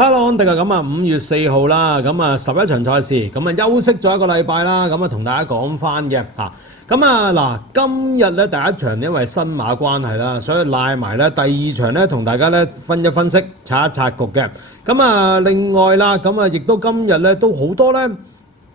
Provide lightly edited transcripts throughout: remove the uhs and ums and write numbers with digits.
Hello，大家咁啊，5月4號啦，咁啊11場賽事，咁啊休息咗一個禮拜啦，咁啊同大家講翻嘅嚇。咁啊嗱，今日咧第一場因為新馬關係啦，所以賴埋咧第二場咧同大家咧分一分析、拆一拆局嘅。咁啊另外啦，咁啊亦都今日咧都好多咧。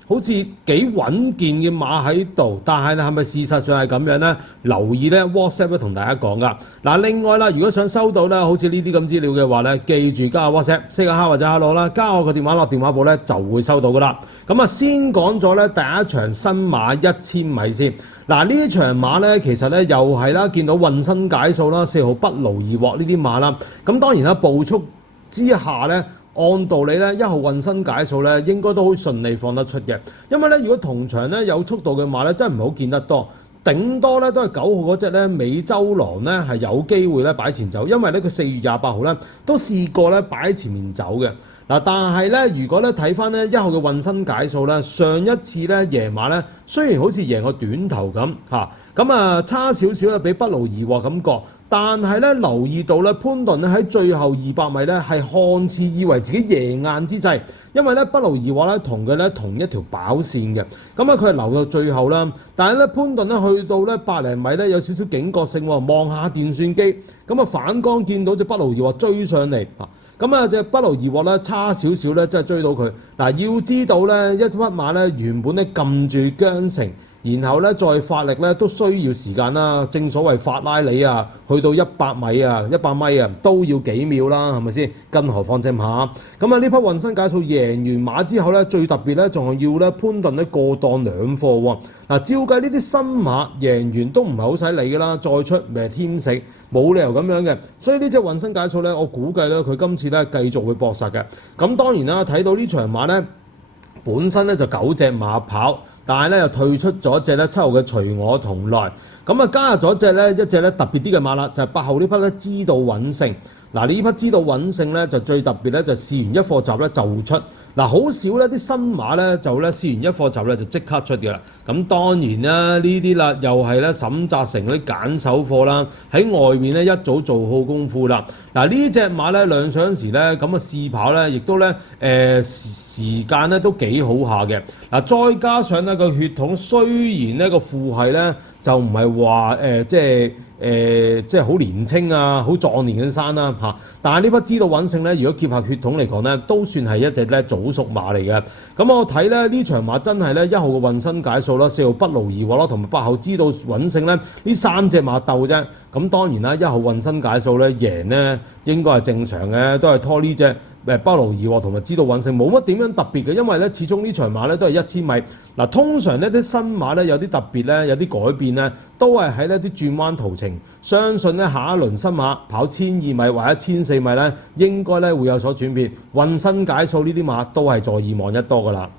好似幾穩健嘅馬喺度，但係係咪事實上係咁樣呢？留意咧 WhatsApp 都同大家講噶。嗱，另外啦，如果想收到咧好似呢啲咁資料嘅話咧，記住加我 WhatsApp， say 個 hi 或者 hello 啦，加我個電話落電話簿咧就會收到噶啦。咁啊，先講咗咧第一場新馬1000米先。嗱，呢場馬咧其實咧又係啦，見到運身解數啦，4號不勞而獲呢啲馬啦。咁當然啦，步速之下咧。按道理咧，1號運身解數咧，應該都好順利放得出嘅。因為咧，如果同場咧有速度嘅馬咧，真係唔好見得多。頂多咧都係9號嗰隻咧美洲狼咧係有機會咧擺前走，因為咧佢4月28號咧都試過咧擺前面走嘅。嗱，但係咧，如果咧睇翻咧1號嘅運身解數咧，上一次咧贏馬咧，雖然好似贏個短頭咁嚇，咁啊差少少咧比不勞而獲感覺。但係咧留意到咧潘頓咧喺最後200米咧係看似以為自己贏硬之際，因為咧不勞而獲咧同佢咧同一條飽線嘅，咁啊佢係留到最後啦。但係咧潘頓咧去到咧百零米咧有少少警覺性喎，望下電算機，咁啊反光見到隻不勞而獲追上嚟啊，咁啊隻不勞而獲咧差少少咧真係追到佢。嗱，要知道咧一匹馬咧原本咧撳住韁繩。然後咧再發力咧都需要時間啦，正所謂法拉利啊，去到100米啊、100米啊都要幾秒啦，係咪先？更何況隻馬咁啊！呢匹運身解數贏完馬之後咧，最特別咧仲係要咧潘頓咧過檔2課喎。嗱，照計呢啲新馬贏完都唔係好使理㗎啦，再出咪添食，冇理由咁樣嘅。所以呢隻運身解數咧，我估計咧佢今次咧繼續會搏實嘅。咁當然啦，睇到呢場馬咧本身咧就9隻馬跑。但係咧又退出咗隻咧7號嘅隨我同來，咁啊加入咗一隻咧特別啲嘅馬啦，就係8號呢匹咧知道穩勝。嗱，呢匹知道穩勝咧就最特別咧就試完一課集咧就出。嗱，好少咧啲新馬咧就咧試完一課集咧就即刻出嘅啦。咁當然啦，呢啲啦又係咧沈澤成嗰啲揀手貨啦，喺外面咧一早做好功夫啦。嗱，呢隻馬咧亮相時咧咁啊試跑咧，亦都咧時間咧都幾好下嘅。嗱，再加上咧個血統雖然咧個父系咧就唔係話即係好年青啊，好壯年嘅山啦嚇。但係呢匹知道穩勝咧，如果結合血統嚟講咧，都算係一隻咧早熟馬嚟嘅。咁我睇咧呢場馬真係咧1號嘅運身解數啦，4號不勞而獲啦，同埋8號知道穩勝咧，呢3隻馬鬥啫。咁當然啦，1號運身解數咧贏咧應該係正常嘅，都係拖呢隻。不勞而獲同埋知道穩勝冇乜點樣特別嘅，因為咧始終呢場馬咧都係1000米。嗱，通常呢啲新馬咧有啲特別咧，有啲改變咧，都係喺呢啲轉彎途程。相信咧下一輪新馬跑1200米或者1400米咧，應該咧會有所轉變。運身解數呢啲馬都係坐以望一多噶啦。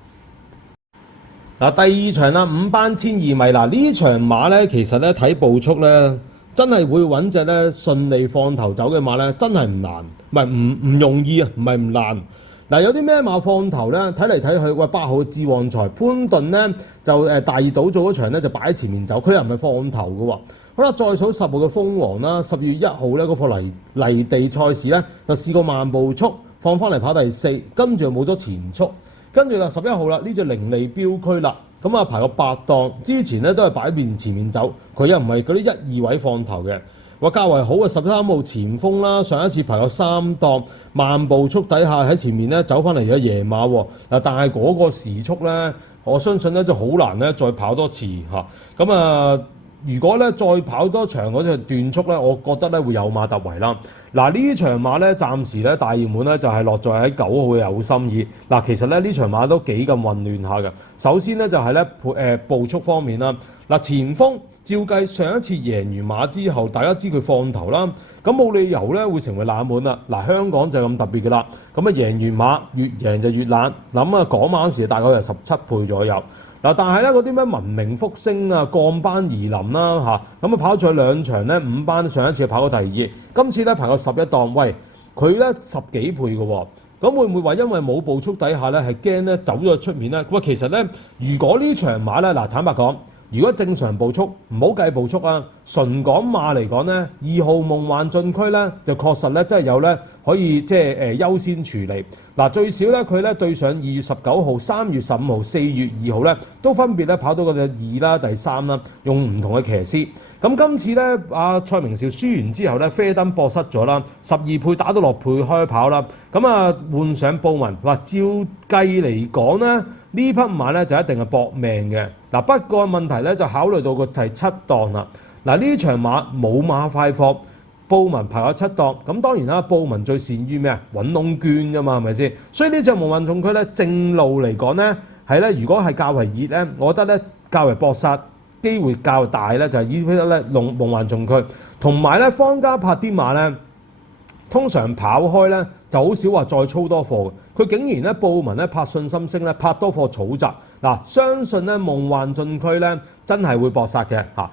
嗱，第二場啦，5班1200米。嗱，呢場馬咧其實咧睇步速咧。真係會揾隻咧順利放頭走嘅馬咧，真係唔難，唔容易啊，唔係唔難。嗱，有啲咩馬放頭咧？睇嚟睇去，喂8號智旺財潘頓咧就大熱倒做嗰場咧就擺喺前面走，佢又唔係放頭嘅喎。好啦，再數10號嘅鳳凰啦，10月1號咧嗰個泥地賽事咧就試過慢步速放翻嚟跑第4，跟住又冇咗前速，跟住啦11號啦呢隻凌利標區啦。咁啊排個8檔，之前咧都係擺前面走，佢又唔係嗰啲1、2位放頭嘅。話較為好嘅13號前鋒啦，上一次排個3檔，慢步速底下喺前面咧走翻嚟有野馬喎。嗱，但係嗰個時速咧，我相信咧就好難咧再跑多次嚇。咁啊，如果咧再跑多場嗰隻段速咧，我覺得咧會有馬突圍啦。嗱，呢場馬咧暫時咧大熱門咧就係落在喺9號嘅有心意。嗱，其實咧呢場馬都幾咁混亂下嘅。首先咧就係咧步速方面啦。嗱，前鋒照計上一次贏完馬之後，大家知佢放頭啦，咁冇理由咧會成為冷門啦。嗱，香港就係咁特別嘅啦。咁啊贏完馬越贏就越冷。諗啊港馬嗰時大概係17倍左右。嗱，但係咧嗰啲咩文明復星啊、降班移林啦嚇，咁啊跑咗2場咧5班，上一次跑過第2，今次咧排過11檔，喂佢咧10幾倍嘅喎，咁會唔會話因為冇步速底下咧係驚咧走咗出面咧？喂，其實咧如果呢場馬咧嗱坦白講，如果正常步速，唔好計步速啊，純講馬嚟講咧，2號夢幻進區咧就確實咧真係有咧可以即係優先處理。嗱，最少咧佢咧對上2月19號、3月15號、4月2號咧都分別咧跑到嗰隻2啦、第3啦，用唔同嘅騎師。咁今次咧蔡明紹輸完之後咧，飛登博失咗啦，12倍打到落配開跑啦，咁換上布文，話照計嚟講咧，呢匹馬咧就一定係搏命嘅。嗱，不過問題咧就考慮到個就係7檔啦。嗱，呢場馬冇馬快貨，布文排咗7檔，咁當然啦，布文最擅於咩啊？揾窿捐㗎嘛，係咪先？所以呢隻夢幻進區咧，正路嚟講咧，係咧，如果係較為熱咧，我覺得咧較為搏殺機會較大咧，就係呢匹咧夢幻進區，同埋咧方家柏啲馬咧。通常跑開咧就好少話再操多貨嘅，佢竟然咧布文咧拍信心星咧拍多貨草集。嗱，相信咧夢幻進區咧真係會搏殺嘅嚇。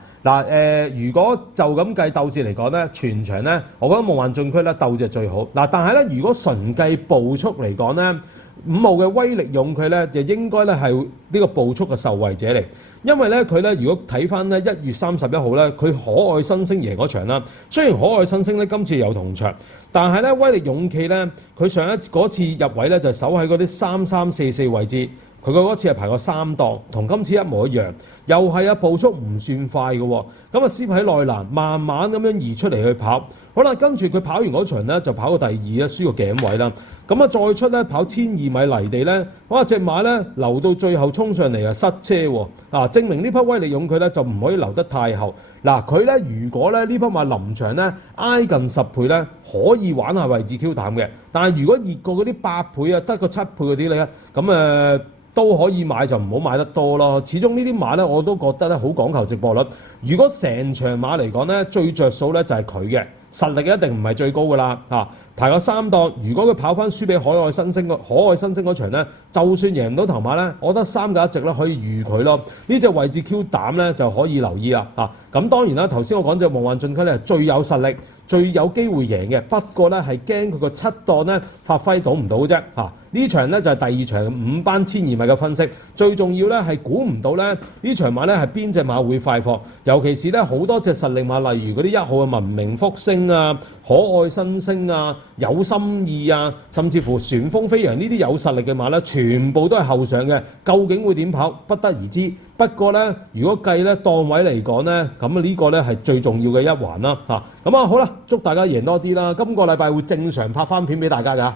如果就咁計鬥志嚟講咧，全場咧我覺得夢幻進區咧鬥志最好。嗱，但係咧如果純計步速嚟講咧，5號嘅威力勇佢咧就應該咧係呢個步速嘅受惠者嚟，因為咧佢咧如果睇翻咧1月31號咧，佢可愛新星贏嗰場啦。雖然可愛新星咧今次有同場，但係咧威力勇氣咧佢上嗰次入位咧就守喺嗰啲3344位置。佢嗰次係排過3檔，同今次一模一樣，又係步速唔算快嘅喎。咁攝喺內欄，慢慢咁樣移出嚟去跑。好啦，跟住佢跑完嗰場咧，就跑過第2啦，輸個頸位啦。咁再出咧跑1200米泥地咧，哇！隻馬咧留到最後衝上嚟塞車喎。證明呢匹威力勇佢咧就唔可以留得太後。佢咧如果咧呢匹馬臨場咧挨近10倍咧，可以玩下位置 Q 膽嘅。但係如果熱過嗰啲8倍啊，得個7倍嗰啲咧，咁都可以買，就唔好買得多咯。始終呢啲馬咧，我都覺得咧好講求直播率。如果成場馬嚟講咧，最着數咧就係佢嘅實力一定唔係最高噶啦嚇。排個3檔，如果佢跑翻輸俾可愛新星嗰場咧，就算贏唔到頭馬咧，我覺得3架一直咧可以預佢咯。呢隻位置 Q 膽咧就可以留意啦嚇。咁當然啦，頭先我講隻夢幻進區咧係最有實力、最有機會贏嘅，不過咧係驚佢個7檔咧發揮到唔到啫嚇。呢場咧就係第2場5班1200米嘅分析，最重要咧係估唔到咧呢場馬咧係邊隻馬會快貨，尤其是咧好多隻實力馬，例如嗰啲1號嘅文明福星啊、可愛新星啊、有心意啊，甚至乎旋風飛揚呢啲有實力嘅馬咧，全部都係後上嘅，究竟會點跑不得而知。不過咧，如果計咧檔位嚟講咧，咁呢個咧係最重要嘅一環啦嚇。咁好啦，祝大家贏多啲啦！今個禮拜會正常拍翻片俾大家㗎。